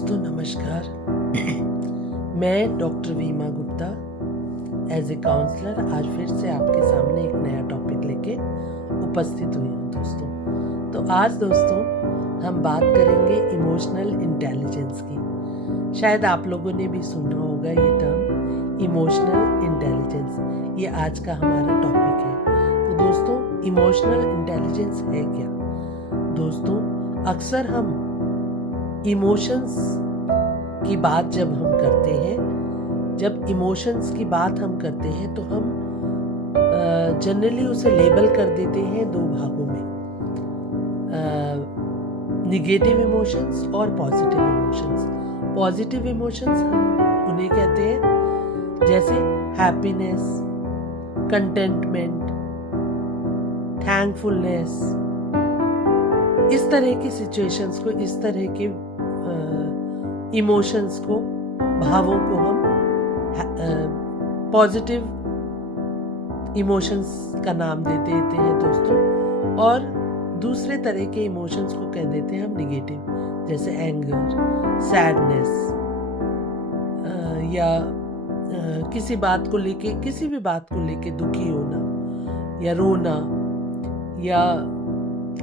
दोस्तों नमस्कार। मैं डॉक्टर वीमा गुप्ता एज ए काउंसलर आज फिर से आपके सामने एक नया टॉपिक लेके उपस्थित हुई हूँ दोस्तों। तो आज दोस्तों हम बात करेंगे इमोशनल इंटेलिजेंस की। शायद आप लोगों ने भी सुना होगा ये टर्म इमोशनल इंटेलिजेंस। ये आज का हमारा टॉपिक है। तो दोस्तों इमोशनल इंटेलिजेंस है क्या? दोस्तों अक्सर हम इमोशंस की बात जब हम करते हैं, जब इमोशंस की बात हम करते हैं तो हम जनरली उसे लेबल कर देते हैं दो भागों में, निगेटिव इमोशंस और पॉजिटिव इमोशंस। पॉजिटिव इमोशंस हम उन्हें कहते हैं जैसे हैप्पीनेस, कंटेंटमेंट, थैंकफुलनेस। इस तरह की सिचुएशंस को, इस तरह के इमोशंस को, भावों को हम पॉजिटिव इमोशंस का नाम दे देते हैं दोस्तों। और दूसरे तरह के इमोशंस को कह देते हैं हम निगेटिव, जैसे एंगर, सैडनेस, या किसी बात को लेके, किसी भी बात को लेके दुखी होना या रोना, या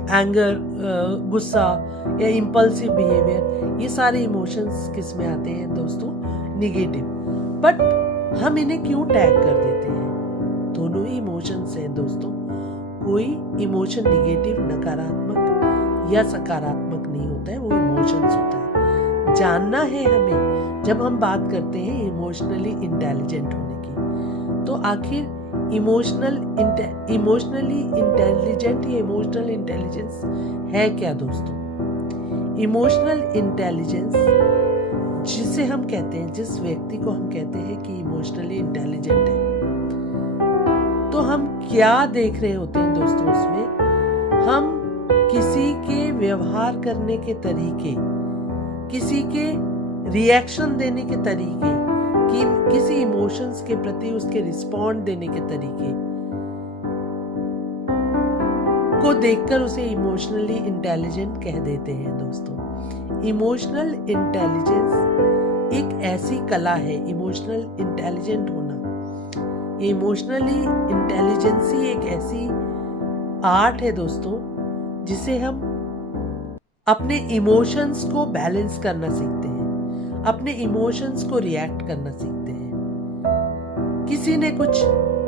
एंगर, गुस्सा या इम्पल्सिव बिहेवियर। ये सारे इमोशंस किस में आते हैं दोस्तों? निगेटिव। बट हम इन्हें क्यों टैग कर देते हैं? दोनों ही इमोशंस हैं दोस्तों। कोई इमोशन निगेटिव, नकारात्मक या सकारात्मक नहीं होता है, वो इमोशंस होता है। जानना है हमें जब हम बात करते हैं इमोशनली इंटेलिजेंट होने की, तो आखिर इमोशनली इंटेलिजेंट या इमोशनल इंटेलिजेंस है क्या दोस्तों? इमोशनल इंटेलिजेंस जिसे हम कहते हैं, जिस व्यक्ति को हम कहते हैं कि इमोशनली इंटेलिजेंट है, तो हम क्या देख रहे होते हैं दोस्तों उसमें? हम किसी के व्यवहार करने के तरीके, किसी के रिएक्शन देने के तरीके, कि किसी इमोशंस के प्रति उसके रिस्पॉन्ड देने के तरीके को देखकर उसे इमोशनली इंटेलिजेंट कह देते हैं दोस्तों। इमोशनल इंटेलिजेंस एक ऐसी कला है, इमोशनल इंटेलिजेंट होना, इमोशनली इंटेलिजेंसी एक ऐसी आर्ट है दोस्तों, जिसे हम अपने इमोशंस को बैलेंस करना सीखते हैं, अपने इमोशंस को रिएक्ट करना सीखते हैं। किसी ने कुछ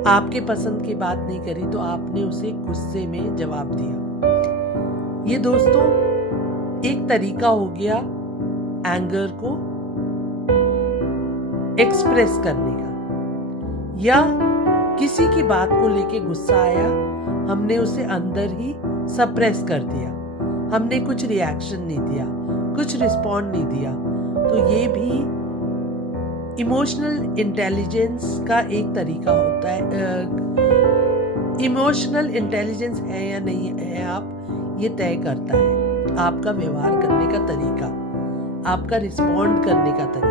आपके पसंद की बात नहीं करी तो आपने उसे गुस्से में जवाब दिया। ये दोस्तों एक तरीका हो गया एंगर को एक्सप्रेस करने का। या किसी की बात को लेके गुस्सा आया, हमने उसे अंदर ही सप्रेस कर दिया, हमने कुछ रिएक्शन नहीं दिया, कुछ रिस्पॉन्ड नहीं दिया। तो ये भी इमोशनल इंटेलिजेंस का एक तरीका होता है। इमोशनल इंटेलिजेंस है या नहीं है, आप ये तय करता है आपका व्यवहार करने का तरीका, आपका रिस्पॉन्ड करने का तरीका।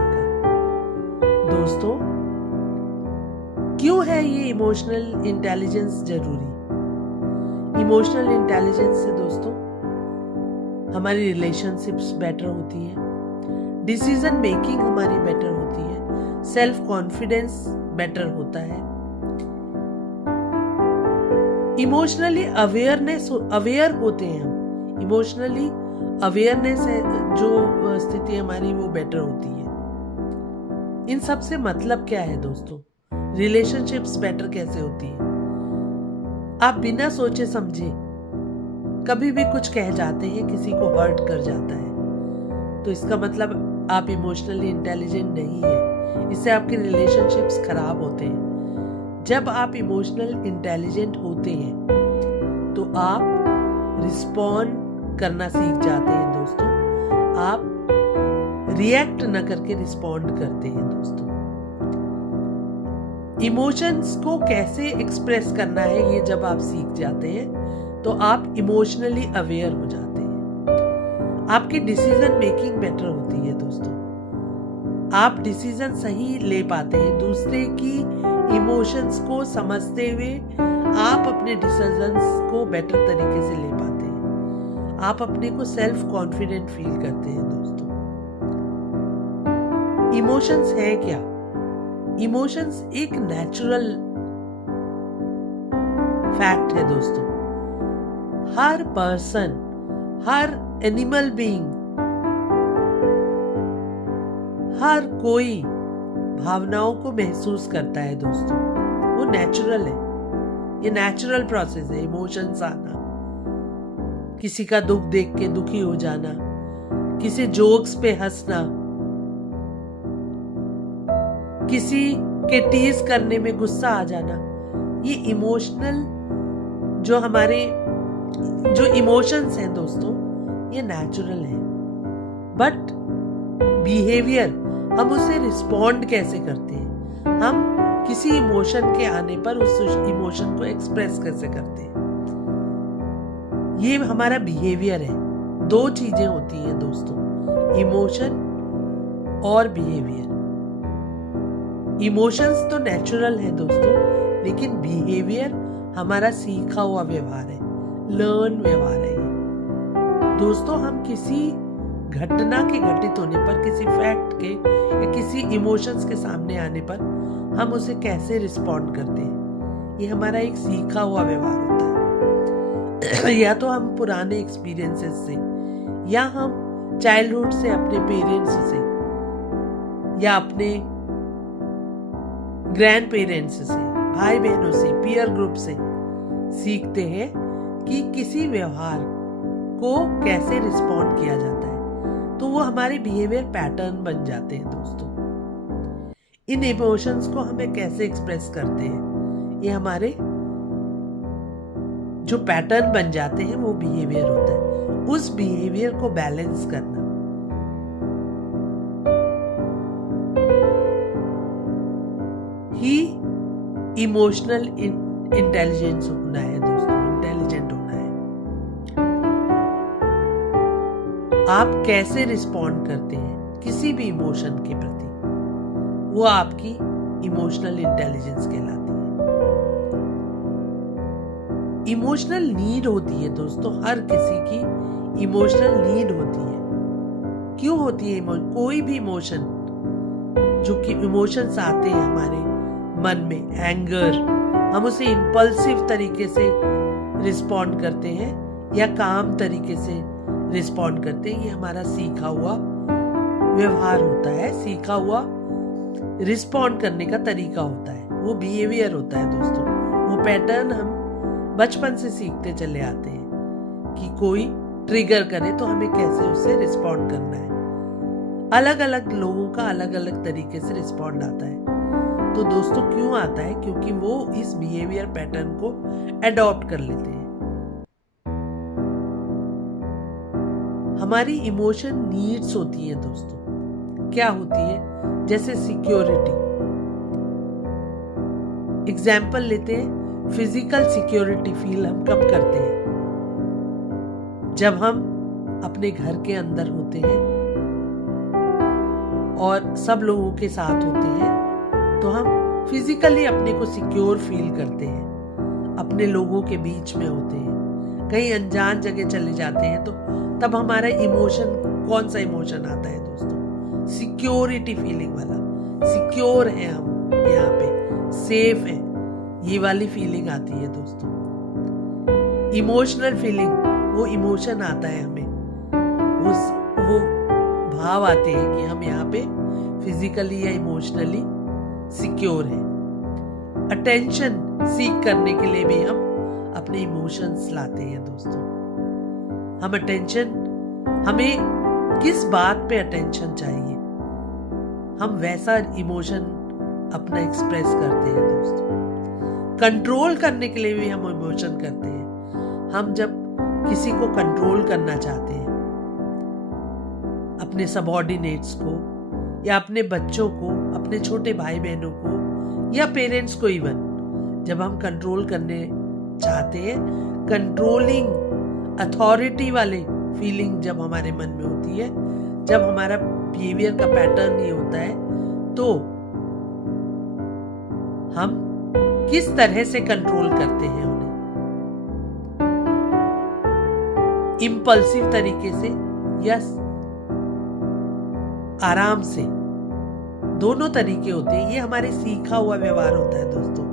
दोस्तों क्यों है ये इमोशनल इंटेलिजेंस जरूरी? इमोशनल इंटेलिजेंस से दोस्तों हमारी रिलेशनशिप्स बेटर होती है, डिसीजन मेकिंग हमारी बेटर होती है, सेल्फ कॉन्फिडेंस बेटर होता है, इमोशनली अवेयर होते हैं हम। इमोशनली अवेयरनेस है जो स्थिति हमारी, वो बेटर होती है। इन सब से मतलब क्या है दोस्तों? रिलेशनशिप्स बेटर कैसे होती है? आप बिना सोचे समझे कभी भी कुछ कह जाते हैं, किसी को हर्ट कर जाता है, तो इसका मतलब आप इमोशनली इंटेलिजेंट नहीं है। इससे आपके रिलेशनशिप्स खराब होते हैं। जब आप इमोशनल इंटेलिजेंट होते हैं तो आप रिस्पॉन्ड करना सीख जाते हैं दोस्तों। आप रिएक्ट न करके रिस्पॉन्ड करते हैं दोस्तों। इमोशंस को कैसे एक्सप्रेस करना है, ये जब आप सीख जाते हैं तो आप इमोशनली अवेयर हो जाते हैं। आपकी डिसीजन मेकिंग बेटर होती है दोस्तों। आप डिसीजन सही ले पाते हैं, दूसरे की इमोशंस को समझते हुए आप अपने डिसीजंस को बेटर तरीके से ले पाते हैं। आप अपने को सेल्फ कॉन्फिडेंट फील करते हैं दोस्तों। इमोशंस है क्या? इमोशंस एक नेचुरल फैक्ट है दोस्तों। हर पर्सन, हर एनिमल बीइंग, हर कोई भावनाओं को महसूस करता है दोस्तों। वो नेचुरल है, ये नेचुरल प्रोसेस है। इमोशंस आना, किसी का दुख देख के दुखी हो जाना, किसी जोक्स पे हंसना, किसी के टीज करने में गुस्सा आ जाना, ये इमोशनल जो हमारे जो इमोशंस हैं दोस्तों, ये नेचुरल है। बट बिहेवियर, हम उसे रिस्पॉन्ड कैसे करते हैं? हम किसी इमोशन के आने पर उस इमोशन को एक्सप्रेस कैसे करते हैं, ये हमारा बिहेवियर है। दो चीजें होती हैं दोस्तों, इमोशन और बिहेवियर। इमोशंस तो नेचुरल है दोस्तों, लेकिन बिहेवियर हमारा सीखा हुआ व्यवहार है, लर्न व्यवहार है ये। दोस्तों, हम किसी घटना के घटित होने पर, किसी फैक्ट के या किसी इमोशंस के सामने आने पर हम उसे कैसे रिस्पॉन्ड करते हैं, ये हमारा एक सीखा हुआ व्यवहार होता है। या तो हम पुराने एक्सपीरियंसेस से, या हम चाइल्डहुड से अपने पेरेंट्स से या अपने ग्रैंड पेरेंट्स से, भाई बहनों से, पीयर ग्रुप से सीखते हैं कि किसी व्यवहार को कैसे रिस्पॉन्ड किया जाता है। तो वो हमारे बिहेवियर पैटर्न बन जाते हैं दोस्तों। इन इमोशंस को हमें कैसे एक्सप्रेस करते हैं, ये हमारे जो पैटर्न बन जाते हैं वो बिहेवियर होता है। उस बिहेवियर को बैलेंस करना, ही इमोशनल इंटेलिजेंस होना है दोस्तों, इंटेलिजेंट होना है। आप कैसे रिस्पॉन्ड करते हैं किसी भी इमोशन के प्रति, वो आपकी इमोशनल इंटेलिजेंस कहलाती है। इमोशनल नीड होती है दोस्तों, हर किसी की इमोशनल नीड होती है। क्यों होती है? कोई भी इमोशन, जो कि इमोशंस आते हैं हमारे मन में, एंगर, हम उसे इम्पल्सिव तरीके से रिस्पॉन्ड करते हैं या काम तरीके से रिस्पॉन्ड करते हैं। ये हमारा सीखा हुआ व्यवहार होता है, सीखा हुआ रिस्पॉन्ड करने का तरीका होता है, वो बिहेवियर होता है दोस्तों। वो पैटर्न हम बचपन से सीखते चले आते हैं कि कोई ट्रिगर करे तो हमें कैसे उससे रिस्पॉन्ड करना है। अलग अलग लोगों का अलग अलग तरीके से रिस्पॉन्ड आता है। तो दोस्तों, क्यों आता है? क्योंकि वो इस बिहेवियर पैटर्न को अडॉप्ट कर लेते हैं। हमारी इमोशन नीड्स होती है दोस्तों। क्या होती है? जैसे सिक्योरिटी। एग्जाम्पल लेते हैं, फिजिकल सिक्योरिटी फील हम कब करते हैं? जब हम अपने घर के अंदर होते हैं और सब लोगों के साथ होते हैं, तो हम फिजिकली अपने को सिक्योर फील करते हैं। अपने लोगों के बीच में होते हैं, कहीं अनजान जगह चले जाते हैं, तो तब हमारा इमोशन, कौन सा इमोशन आता है दोस्तों? सिक्योरिटी फीलिंग वाला। सिक्योर है हम, यहाँ पे सेफ है, ये वाली फीलिंग आती है दोस्तों। इमोशनल फीलिंग, वो इमोशन आता है हमें, वो भाव आते हैं कि हम यहाँ पे फिजिकली या इमोशनली सिक्योर है। अटेंशन सीख करने के लिए भी हम अपने इमोशंस लाते हैं दोस्तों। हम अटेंशन, हमें किस बात पे अटेंशन चाहिए, हम वैसा इमोशन अपना एक्सप्रेस करते हैं दोस्तों। कंट्रोल करने के लिए भी हम इमोशन करते हैं। हम जब किसी को कंट्रोल करना चाहते हैं, अपने सबऑर्डिनेट्स को या अपने बच्चों को, अपने छोटे भाई बहनों को या पेरेंट्स को, इवन जब हम कंट्रोल करने चाहते हैं, कंट्रोलिंग अथॉरिटी वाले फीलिंग जब हमारे मन में होती है, जब हमारा बिहेवियर का पैटर्न ये होता है, तो हम किस तरह से कंट्रोल करते हैं उन्हें? इम्पल्सिव तरीके से या आराम से, दोनों तरीके होते हैं। ये हमारे सीखा हुआ व्यवहार होता है दोस्तों।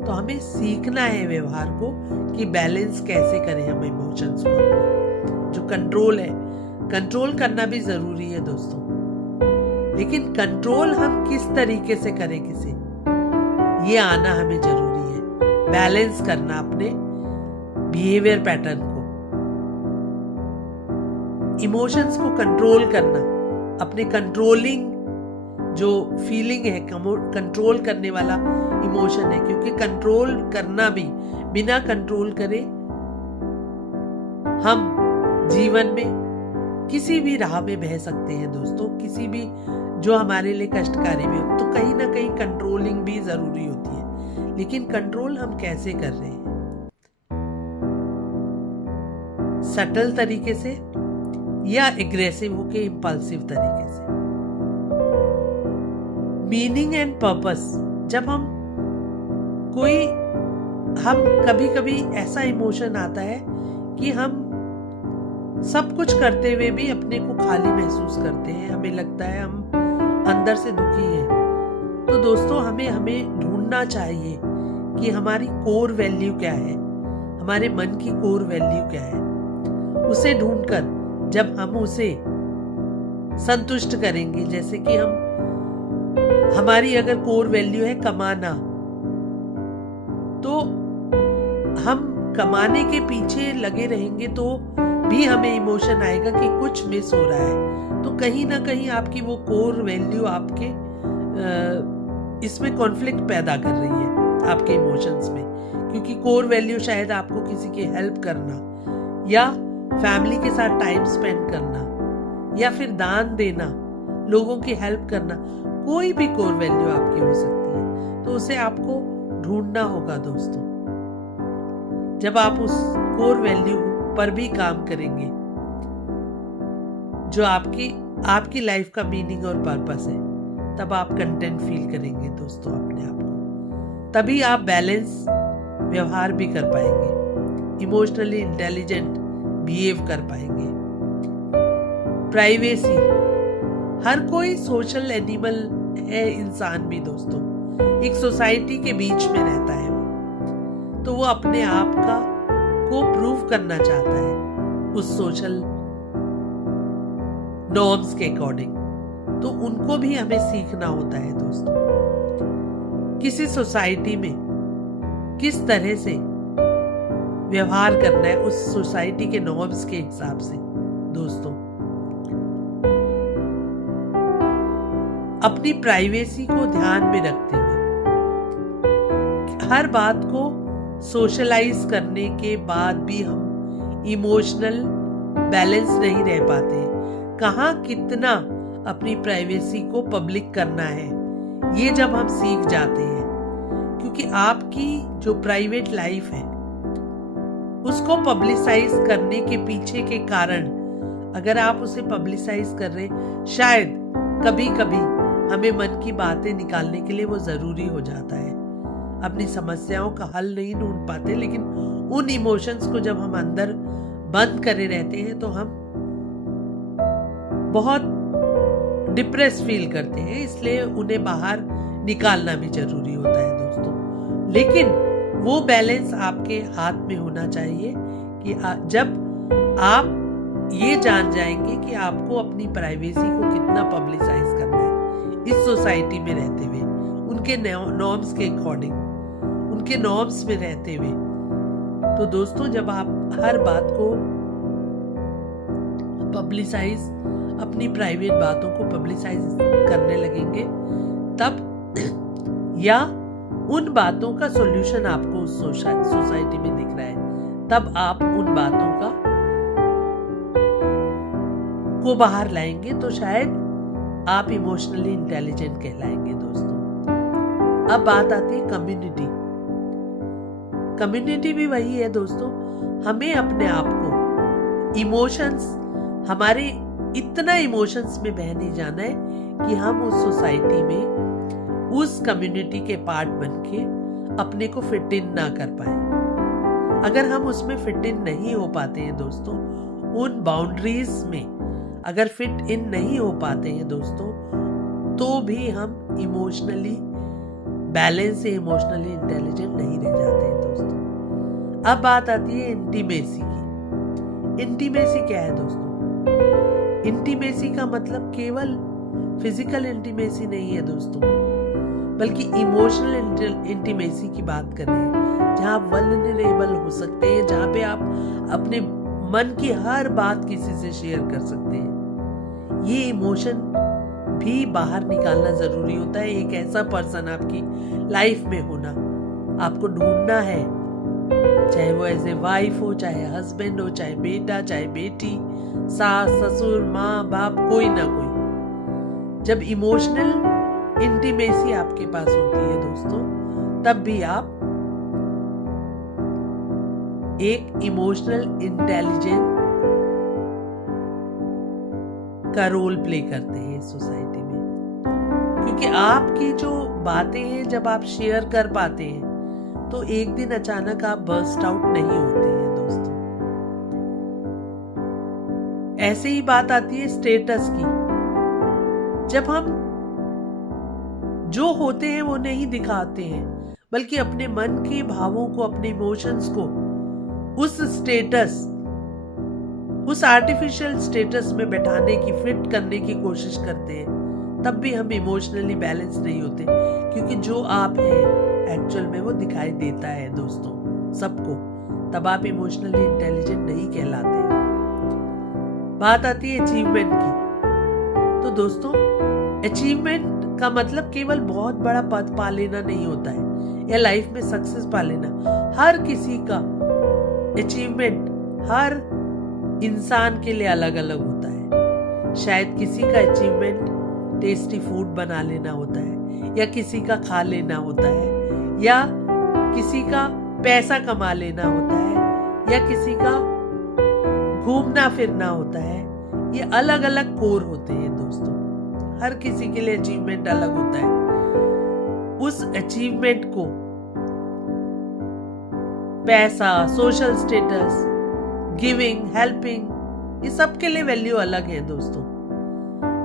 तो हमें सीखना है व्यवहार को कि बैलेंस कैसे करें हम इमोशंस को। जो कंट्रोल है, कंट्रोल करना भी जरूरी है दोस्तों, लेकिन कंट्रोल हम किस तरीके से करें किसे, ये आना हमें जरूरी है। बैलेंस करना अपने बिहेवियर पैटर्न को, इमोशंस को कंट्रोल करना, अपने कंट्रोलिंग जो फीलिंग है, कंट्रोल करने वाला इमोशन है, क्योंकि कंट्रोल करना भी, बिना कंट्रोल करे हम जीवन में किसी भी राह में बह सकते हैं दोस्तों, किसी भी जो हमारे लिए कष्टकारी भी हो। तो कहीं ना कहीं कंट्रोलिंग भी जरूरी होती है, लेकिन कंट्रोल हम कैसे कर रहे हैं? सटल तरीके से या एग्रेसिव होके इम्पल्सिव तरीके से। मीनिंग एंड पर्पस, जब हम कभी कभी ऐसा इमोशन आता है कि हम सब कुछ करते हुए भी अपने को खाली महसूस करते हैं, हमें लगता है हम अंदर से दुखी हैं। तो दोस्तों हमें ढूंढना चाहिए कि हमारी कोर वैल्यू क्या है, हमारे मन की कोर वैल्यू क्या है। उसे ढूंढकर जब हम उसे संतुष्ट करेंगे, जैसे कि हमारी अगर कोर वैल्यू है कमाना, तो हम कमाने के पीछे लगे रहेंगे तो भी हमें इमोशन आएगा कि कुछ मिस हो रहा है। तो कहीं ना कहीं आपकी वो कोर वैल्यू आपके इसमें कॉन्फ्लिक्ट पैदा कर रही है आपके इमोशंस में, क्योंकि कोर वैल्यू शायद आपको किसी की हेल्प करना या फैमिली के साथ टाइम स्पेंड करना या फिर दान देना, लोगों की हेल्प करना, कोई भी कोर वैल्यू आपकी हो सकती है। तो उसे आपको ढूंढना होगा दोस्तों। जब आप उस कोर वैल्यू पर भी काम करेंगे जो आपकी लाइफ का मीनिंग और पर्पस है, तब आप कंटेंट फील करेंगे दोस्तों अपने आप को। तभी आप बैलेंस व्यवहार भी कर पाएंगे, इमोशनली इंटेलिजेंट बिहेव कर पाएंगे। प्राइवेसी, हर कोई सोशल एनिमल है, इंसान भी दोस्तों एक सोसाइटी के बीच में रहता है वो, तो वो अपने आप को प्रूव करना चाहता है उस सोशल नॉर्म्स के अकॉर्डिंग। तो उनको भी हमें सीखना होता है दोस्तों, किसी सोसाइटी में किस तरह से व्यवहार करना है उस सोसाइटी के नॉर्म्स के हिसाब से दोस्तों। अपनी प्राइवेसी को ध्यान में रखते हुए हर बात को सोशलाइज करने के बाद भी हम इमोशनल बैलेंस नहीं रह पाते। कहाँ कितना अपनी प्राइवेसी को पब्लिक करना है, ये जब हम सीख जाते हैं, क्योंकि आपकी जो प्राइवेट लाइफ है उसको पब्लिसाइज करने के पीछे के कारण, अगर आप उसे पब्लिसाइज कर रहे, शायद कभी कभी हमें मन की बातें निकालने के लिए वो जरूरी हो जाता है। अपनी समस्याओं का हल नहीं ढूंढ पाते, लेकिन उन इमोशंस को जब हम अंदर बंद करे रहते हैं तो हम बहुत डिप्रेस फील करते हैं, इसलिए उन्हें बाहर निकालना भी जरूरी होता है दोस्तों। लेकिन वो बैलेंस आपके हाथ में होना चाहिए कि जब आप ये जान जाएंगे कि आपको अपनी प्राइवेसी को कितना पब्लिसाइज करना है इस सोसाइटी में रहते हुए, उनके नॉर्म्स के अकॉर्डिंग, उनके नॉर्म्स में रहते हुए। तो दोस्तों जब आप हर बात को पब्लिसाइज, अपनी प्राइवेट बातों को पब्लिसाइज करने लगेंगे, तब या उन बातों का सॉल्यूशन आपको उस सोसाइटी में दिख रहा है, तब आप उन बातों को बाहर लाएंगे, तो शायद आप इमोशनली इंटेलिजेंट कहलाएंगे दोस्तों। अब बात आती है कम्युनिटी। कम्युनिटी भी वही है दोस्तों, हमें अपने आप को इमोशंस, हमारे इतना इमोशंस में बह नहीं जाना है कि हम उस सोसाइटी में, उस कम्युनिटी के पार्ट बनके अपने को फिट इन ना कर पाए। अगर हम उसमें फिट इन नहीं हो पाते हैं दोस्तों, उन बाउंड्रीज में अगर फिट इन नहीं हो पाते हैं दोस्तों, तो भी हम इमोशनली बैलेंस से इमोशनली इंटेलिजेंट नहीं रह जाते हैं दोस्तों। अब बात आती है इंटीमेसी की। इंटीमेसी क्या है दोस्तों? इंटीमेसी का मतलब केवल फिजिकल इंटीमेसी नहीं है दोस्तों, बल्कि इमोशनल इंटीमेसी की बात कर रहे हैं, जहां आप वल्नरेबल हो सकते हैं, जहां पे आप अपने मन की हर बात किसी से शेयर कर सकते हैं। ये इमोशन भी बाहर निकालना जरूरी होता है। एक ऐसा पर्सन आपकी लाइफ में होना आपको ढूंढना है, चाहे वो एज ए वाइफ हो, चाहे हस्बैंड हो, चाहे बेटा, चाहे बेटी, सास ससुर, माँ बाप, कोई ना कोई। जब इमोशनल इंटीमेसी आपके पास होती है दोस्तों, तब भी आप एक इमोशनल इंटेलिजेंस का रोल प्ले करते हैं सोसाइटी में, क्योंकि आपकी जो बातें हैं जब आप शेयर कर पाते हैं तो एक दिन अचानक आप बर्स्ट आउट नहीं होते हैं दोस्तों। ऐसे ही बात आती है स्टेटस की। जब हम जो होते हैं वो नहीं दिखाते हैं, बल्कि अपने मन के भावों को, अपने इमोशंस को उस स्टेटस, उस आर्टिफिशियल स्टेटस में बैठाने की, फिट करने की कोशिश करते हैं, तब भी हम इमोशनली बैलेंस नहीं होते, क्योंकि जो आप हैं एक्चुअल में वो दिखाई देता है दोस्तों सबको। तब आप इमोशनली इंटेलिजेंट नहीं कहलाते हैं। बात आती है अचीवमेंट की। तो दोस्तों, अचीवमेंट का मतलब केवल बहुत बड़ा पद पा लेना नहीं होता है, या लाइफ में सक्सेस पा लेना। हर किसी का अचीवमेंट हर इंसान के लिए अलग अलग होता है। शायद किसी का अचीवमेंट टेस्टी फूड बना लेना होता है, या किसी का खा लेना होता है, या किसी का पैसा कमा लेना होता है, या किसी का घूमना फिरना होता है। ये अलग अलग कोर होते हैं दोस्तों। हर किसी के लिए अचीवमेंट अलग होता है। उस अचीवमेंट को पैसा, सोशल स्टेटस, गिविंग, हेल्पिंग, ये सब के लिए वैल्यू अलग है दोस्तों।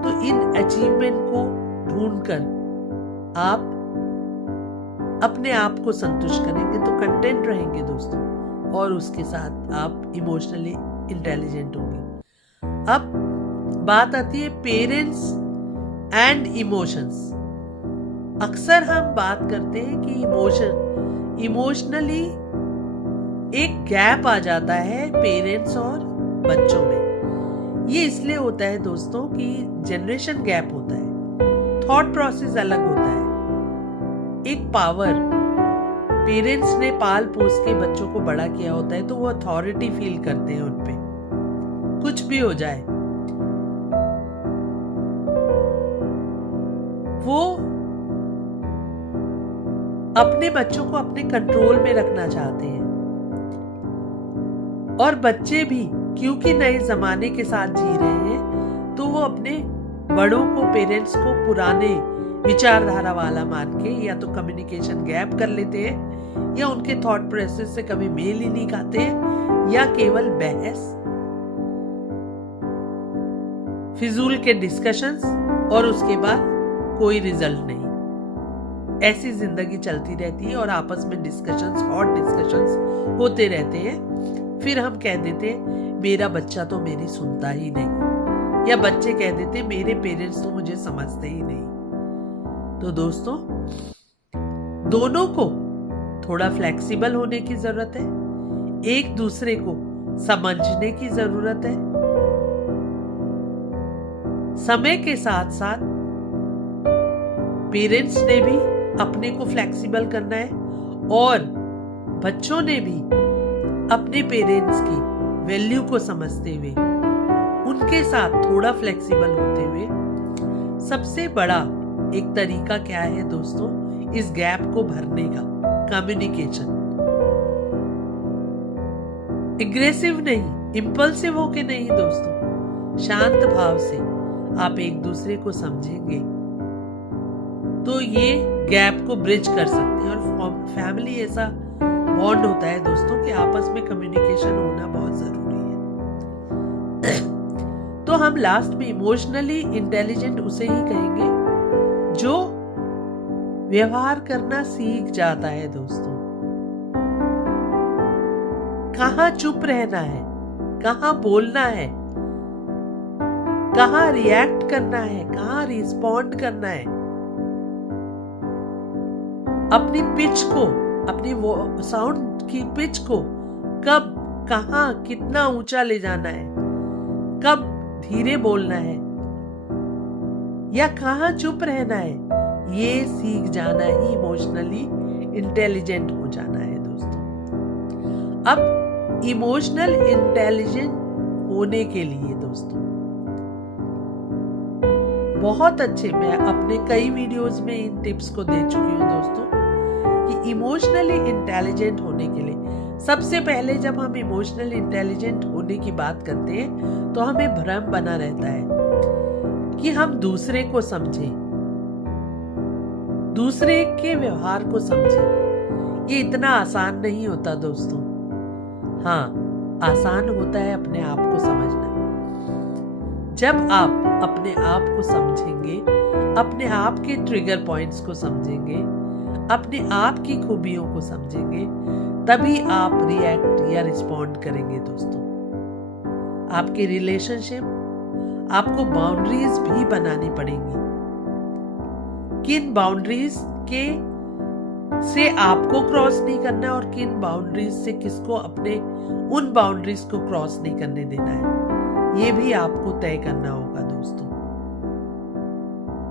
तो इन अचीवमेंट को ढूंढकर आप अपने आप को संतुष्ट करेंगे तो कंटेंट रहेंगे दोस्तों, और उसके साथ आप इमोशनली इंटेलिजेंट होंगे। अब बात आती है पेरेंट्स एंड इमोशंस। अक्सर हम बात करते हैं कि इमोशनली एक गैप आ जाता है पेरेंट्स और बच्चों में। ये इसलिए होता है दोस्तों कि जनरेशन गैप होता है, थॉट प्रोसेस अलग होता है। एक पावर, पेरेंट्स ने पाल पोस के बच्चों को बड़ा किया होता है, तो वो अथॉरिटी फील करते हैं उनपे, कुछ भी हो जाए। वो अपने बच्चों को अपने कंट्रोल में रखना चाहते हैं, और बच्चे भी क्योंकि नए जमाने के साथ जी रहे हैं, तो वो अपने बड़ों को, पेरेंट्स को पुराने विचारधारा वाला मान के या तो कम्युनिकेशन गैप कर लेते हैं, या उनके थॉट प्रोसेस से कभी मेल ही नहीं खाते हैं, या केवल बहस, फिजूल के डिस्कशंस, और उसके बाद कोई रिजल्ट नहीं। ऐसी जिंदगी चलती रहती है और आपस में डिस्कशंस, हॉट डिस्कशंस होते रहते हैं। फिर हम कह देते हैं मेरा बच्चा तो मेरी सुनता ही नहीं, या बच्चे कह देते हैं मेरे पेरेंट्स तो मुझे समझते ही नहीं। तो दोस्तों, दोनों को थोड़ा फ्लेक्सिबल होने की जरूरत है, एक दूसरे को समझने की जरूरत है। समय के साथ साथ पेरेंट्स ने भी अपने को फ्लेक्सिबल करना है, और बच्चों ने भी अपने पेरेंट्स की वैल्यू को समझते हुए उनके साथ थोड़ा फ्लेक्सिबल होते हुए। सबसे बड़ा एक तरीका क्या है दोस्तों इस गैप को भरने का? कम्युनिकेशन। एग्रेसिव नहीं, इम्पल्सिव होके नहीं दोस्तों, शांत भाव से आप एक दूसरे को समझेंगे तो ये गैप को ब्रिज कर सकते हैं। और फैमिली ऐसा बॉन्ड होता है दोस्तों कि आपस में कम्युनिकेशन होना बहुत जरूरी है। तो हम लास्ट में इमोशनली इंटेलिजेंट उसे ही कहेंगे जो व्यवहार करना सीख जाता है दोस्तों। कहाँ चुप रहना है, कहाँ बोलना है, कहाँ रिएक्ट करना है, कहाँ रिस्पॉन्ड करना है, अपनी पिच को, अपनी वो साउंड की पिच को कब, कहाँ, कितना ऊंचा ले जाना है, कब धीरे बोलना है या कहाँ चुप रहना है, ये सीख जाना ही इमोशनली इंटेलिजेंट हो जाना है दोस्तों। अब इमोशनल इंटेलिजेंट होने के लिए दोस्तों बहुत अच्छे, मैं अपने कई वीडियोस में इन टिप्स को दे चुकी हूँ दोस्तों, कि इमोशनली इंटेलिजेंट होने के लिए सबसे पहले जब हम इमोशनल इंटेलिजेंट होने की बात करते हैं तो हमें भ्रम बना रहता है कि हम दूसरे को समझें, दूसरे के व्यवहार को समझें। ये इतना आसान नहीं होता दोस्तों। हाँ, आसान होता है अपने आप को समझना। जब आप अपने आप को समझेंगे, अपने आप के ट्रिगर पॉइंट्स को समझेंगे, अपने आप की खूबियों को समझेंगे, तभी आप रिएक्ट या रिस्पॉन्ड करेंगे दोस्तों। आपके रिलेशनशिप, आपको बाउंड्रीज भी बनानी पड़ेंगी। किन बाउंड्रीज के से आपको क्रॉस नहीं करना और किन बाउंड्रीज से किसको अपने उन बाउंड्रीज को क्रॉस नहीं करने देना है, ये भी आपको तय करना होगा दोस्तों।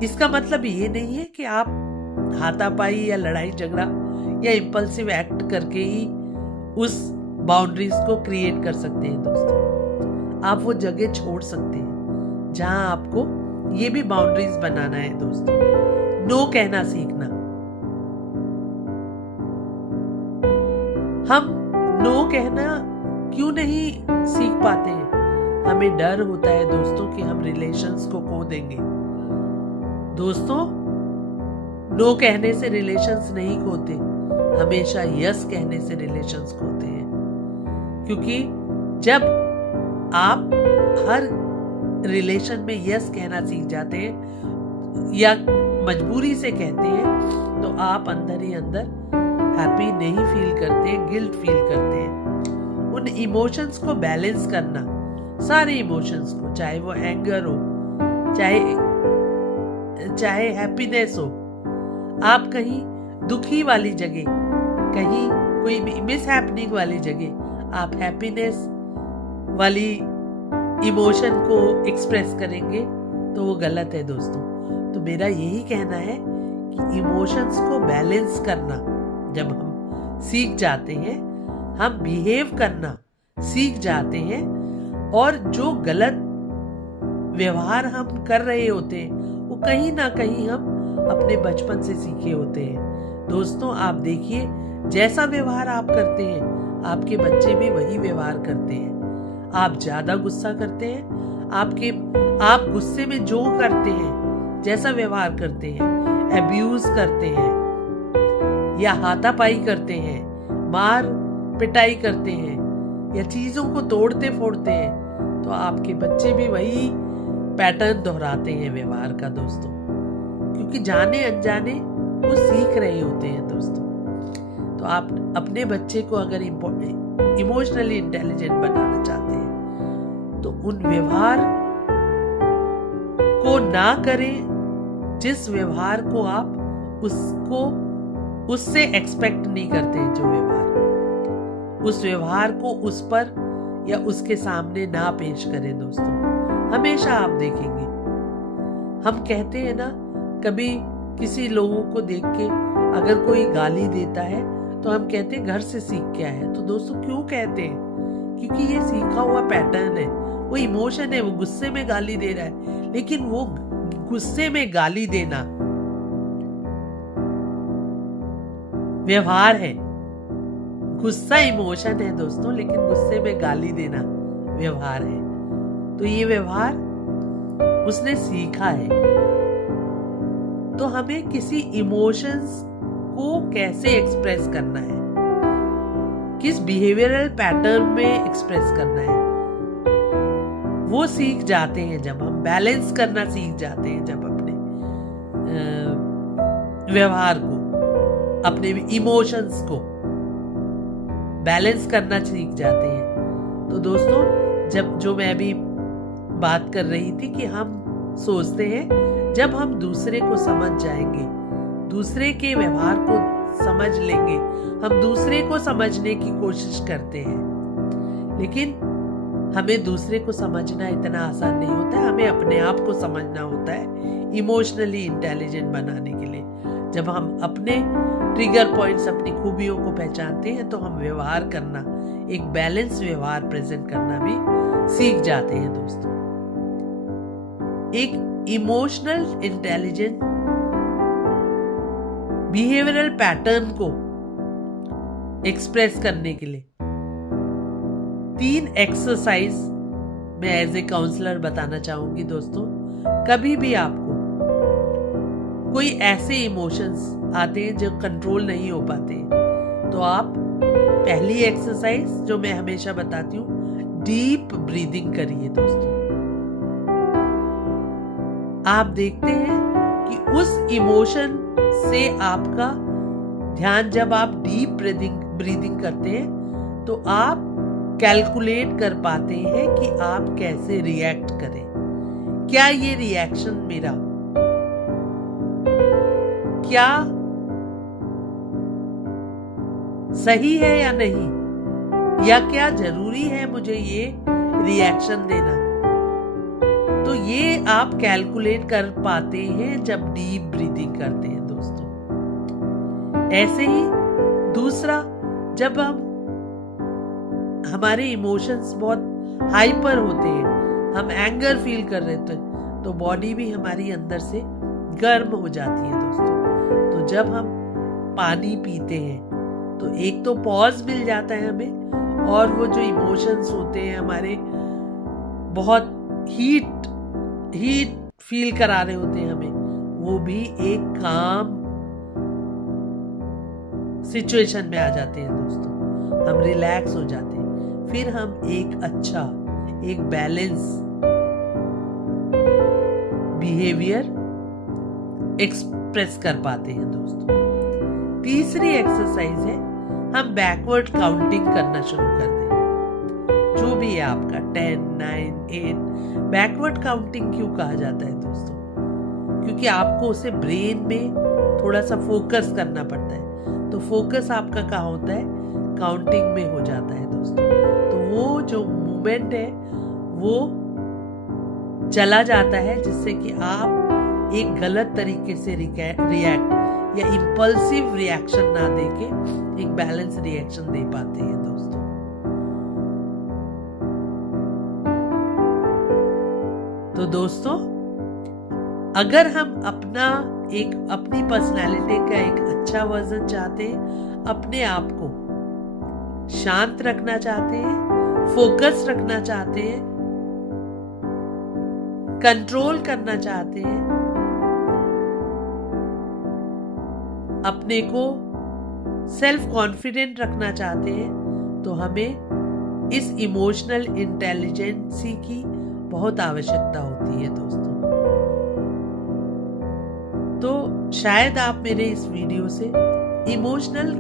इसका मतलब ये नहीं है कि आप हाथापाई या लड़ाई झगड़ा या इंपल्सिव एक्ट करके ही उस बाउंड्रीज को क्रिएट कर सकते हैं दोस्तों। आप वो जगह छोड़ सकते हैं जहां आपको ये भी बाउंड्रीज बनाना है दोस्तों। नो कहना सीखना। हम नो कहना क्यों नहीं सीख पाते हैं? हमें डर होता है दोस्तों कि हम रिलेशंस को खो देंगे। दोस्तों, नो कहने से रिलेशंस नहीं खोते, हमेशा यस कहने से रिलेशंस खोते हैं। क्योंकि जब आप हर रिलेशन में यस कहना सीख जाते हैं या मजबूरी से कहते हैं, तो आप अंदर ही अंदर हैप्पी नहीं फील करते, गिल्ट फील करते हैं। उन इमोशंस को बैलेंस करना, सारे इमोशंस को, चाहे वो एंगर हो, चाहे हैप्पीनेस हो, आप कहीं दुखी वाली जगह, कहीं कोई मिस हैपनिंग वाली जगह आप हैप्पीनेस वाली इमोशन को एक्सप्रेस करेंगे तो वो गलत है दोस्तों। तो मेरा यही कहना है कि इमोशंस को बैलेंस करना जब हम सीख जाते हैं, हम बिहेव करना सीख जाते हैं, और जो गलत व्यवहार हम कर रहे होते हैं वो कहीं ना कहीं हम अपने बचपन से सीखे होते हैं। दोस्तों, आप देखिए, जैसा व्यवहार आप करते हैं आपके बच्चे भी वही व्यवहार करते हैं। आप ज्यादा गुस्सा करते हैं, आप गुस्से में जो करते हैं, जैसा व्यवहार करते हैं, अब्यूज करते हैं या हाथापाई करते हैं, मार पिटाई करते हैं या चीजों को तोड़ते फोड़ते हैं, तो आपके बच्चे भी वही पैटर्न दोहराते हैं व्यवहार का दोस्तों। क्योंकि जाने अनजाने वो सीख रहे होते हैं दोस्तों। तो आप अपने बच्चे को अगर इमोशनली इंटेलिजेंट बनाना चाहते हैं तो उन व्यवहार को ना करें जिस व्यवहार को आप उससे एक्सपेक्ट नहीं करते। जो व्यवहार, उस व्यवहार को उस पर या उसके सामने ना पेश करें दोस्तों। हमेशा आप देखेंगे, हम कहते हैं ना, कभी किसी लोगों को देख के अगर कोई गाली देता है तो हम कहते हैं घर से सीख के आया है। तो दोस्तों, क्यों कहते हैं? क्योंकि ये सीखा हुआ पैटर्न है, वो इमोशन है, वो गुस्से में गाली दे रहा है। लेकिन वो गुस्से में गाली देना व्यवहार है। गुस्सा इमोशन है दोस्तों, लेकिन गुस्से में गाली देना व्यवहार है। तो ये व्यवहार उसने सीखा है। तो हमें किसी इमोशंस को कैसे एक्सप्रेस करना है, किस बिहेवियरल पैटर्न में एक्सप्रेस करना है, वो सीख जाते हैं जब हम बैलेंस करना सीख जाते हैं, जब अपने व्यवहार को, अपने इमोशंस को बैलेंस करना सीख जाते हैं। तो दोस्तों, जो मैं अभी बात कर रही थी कि हम सोचते हैं जब हम दूसरे को समझ जाएंगे, दूसरे के व्यवहार को समझ लेंगे, हम दूसरे को समझने की कोशिश करते हैं, लेकिन हमें दूसरे को समझना इतना आसान नहीं होता है। हमें अपने आप को समझना होता है इमोशनली इंटेलिजेंट बनाने के लिए। जब हम अपने ट्रिगर पॉइंट्स, अपनी खूबियों को पहचानते हैं तो हम व्यवहार करना, एक बैलेंस व्यवहार प्रेजेंट करना भी सीख जाते हैं दोस्तों। एक इमोशनल इंटेलिजेंट बिहेवियरल पैटर्न को एक्सप्रेस करने के लिए 3 एक्सरसाइज मैं एज ए काउंसलर बताना चाहूंगी दोस्तों। कभी भी आपको कोई ऐसे इमोशंस आते हैं जो कंट्रोल नहीं हो पाते, तो आप पहली एक्सरसाइज जो मैं हमेशा बताती हूँ, डीप ब्रीदिंग करिए दोस्तों। आप देखते हैं कि उस इमोशन से आपका ध्यान, जब आप डीप ब्रीदिंग करते हैं तो आप कैलकुलेट कर पाते हैं कि आप कैसे रिएक्ट करें। क्या ये रिएक्शन मेरा क्या सही है या नहीं, या क्या जरूरी है मुझे ये रिएक्शन देना। तो ये आप कैलकुलेट कर पाते हैं जब डीप ब्रीदिंग करते हैं दोस्तों। ऐसे ही दूसरा, जब हमारे इमोशंस बहुत हाइपर होते हैं, हम एंगर फील कर रहे थे, तो बॉडी भी हमारी अंदर से गर्म हो जाती है दोस्तों। तो जब हम पानी पीते हैं तो एक तो पॉज मिल जाता है हमें, और वो जो इमोशंस होते हैं हमारे बहुत हीट फील करा रहे होते हैं हमें, वो भी एक काम सिचुएशन में आ जाते हैं दोस्तों। हम रिलैक्स हो जाते हैं, फिर हम एक बैलेंस बिहेवियर एक्सप्रेस कर पाते हैं दोस्तों। तीसरी एक्सरसाइज है, हम बैकवर्ड काउंटिंग करना शुरू कर दें। जो भी है आपका 10, 9, 8, बैकवर्ड काउंटिंग क्यों कहा जाता है दोस्तों? क्योंकि आपको उसे ब्रेन में थोड़ा सा फोकस करना पड़ता है। तो फोकस आपका कहाँ होता है? काउंटिंग में हो जाता है दोस्तों। तो वो जो मूवमेंट है वो चला जाता है, जिससे कि आप एक गलत तरीके से रिएक्ट या इम्पल्सिव रिएक्शन ना देके एक बैलेंस रिएक्शन दे पाते हैं दोस्तों। तो दोस्तों, अगर हम अपनी पर्सनालिटी का एक अच्छा वर्जन चाहते हैं, अपने आप को शांत रखना चाहते हैं, फोकस रखना चाहते हैं, कंट्रोल करना चाहते हैं, अपने को सेल्फ कॉन्फिडेंट रखना चाहते हैं, तो हमें इस इमोशनल इंटेलिजेंसी की बहुत आवश्यकता होती है दोस्तों। तो शायद आप मेरे इस वीडियो से इमोशनल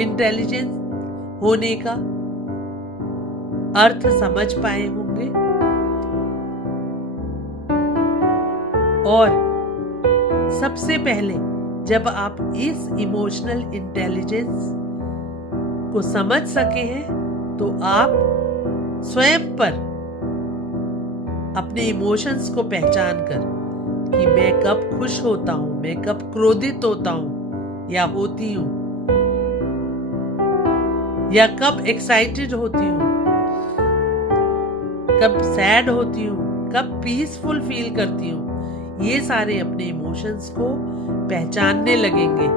इंटेलिजेंस होने का अर्थ समझ पाए होंगे, और सबसे पहले जब आप इस इमोशनल इंटेलिजेंस को समझ सके हैं, तो आप स्वयं पर अपने इमोशंस को पहचान कर कि मैं कब खुश होता हूं, मैं कब क्रोधित होता हूं या होती हूं, या कब एक्साइटेड होती हूं, कब सैड होती हूं, कब पीसफुल फील करती हूं, ये सारे अपने इमोशंस को पहचानने लगेंगे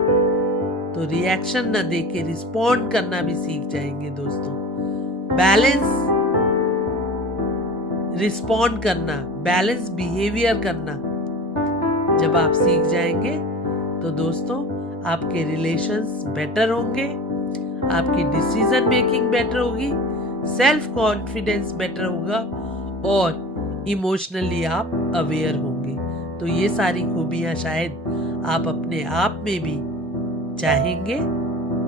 तो रिएक्शन न देके रिस्पॉन्ड करना भी सीख जाएंगे दोस्तों। बैलेंस रिस्पॉन्ड करना, बैलेंस बिहेवियर करना जब आप सीख जाएंगे तो दोस्तों आपके रिलेशंस बेटर होंगे, आपकी डिसीजन मेकिंग बेटर होगी, सेल्फ कॉन्फिडेंस बेटर होगा, और इमोशनली आप अवेयर होंगे। तो ये सारी खूबियां शायद आप अपने आप में भी चाहेंगे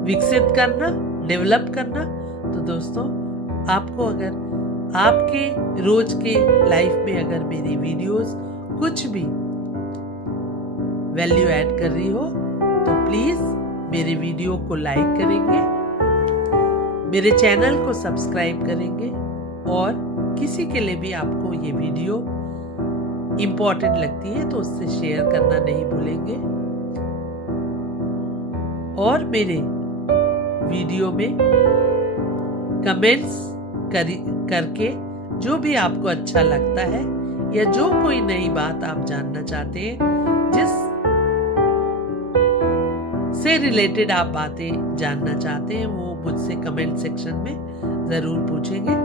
विकसित करना, डेवलप करना, तो दोस्तों आपको अगर आपके रोज के लाइफ में अगर मेरी वीडियोस कुछ भी वैल्यू ऐड कर रही हो तो प्लीज मेरे वीडियो को लाइक करेंगे, मेरे चैनल को सब्सक्राइब करेंगे और किसी के लिए भी आपको ये वीडियो इम्पोर्टेंट लगती है तो उससे शेयर करना नहीं भूलेंगे। और मेरे वीडियो में कमेंट्स करके जो भी आपको अच्छा लगता है या जो कोई नई बात आप जानना चाहते हैं, जिस से रिलेटेड आप बातें जानना चाहते हैं, वो मुझसे कमेंट सेक्शन में जरूर पूछेंगे।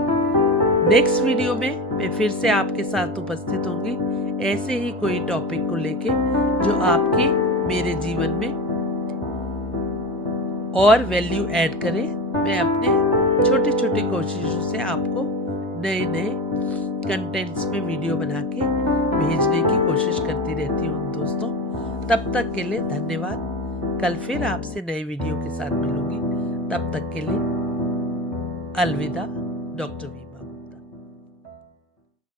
नेक्स्ट वीडियो में मैं फिर से आपके साथ उपस्थित होंगी ऐसे ही कोई टॉपिक को लेके जो आपके मेरे जीवन में और वैल्यू ऐड करे। मैं अपने छोटे छोटे कोशिशों से आपको नए नए कंटेंट्स में वीडियो बना के भेजने की कोशिश करती रहती हूँ दोस्तों। तब तक के लिए धन्यवाद। कल फिर आपसे नए वीडियो के साथ मिलूंगी। तब तक के लिए अलविदा, डॉक्टर वीमा।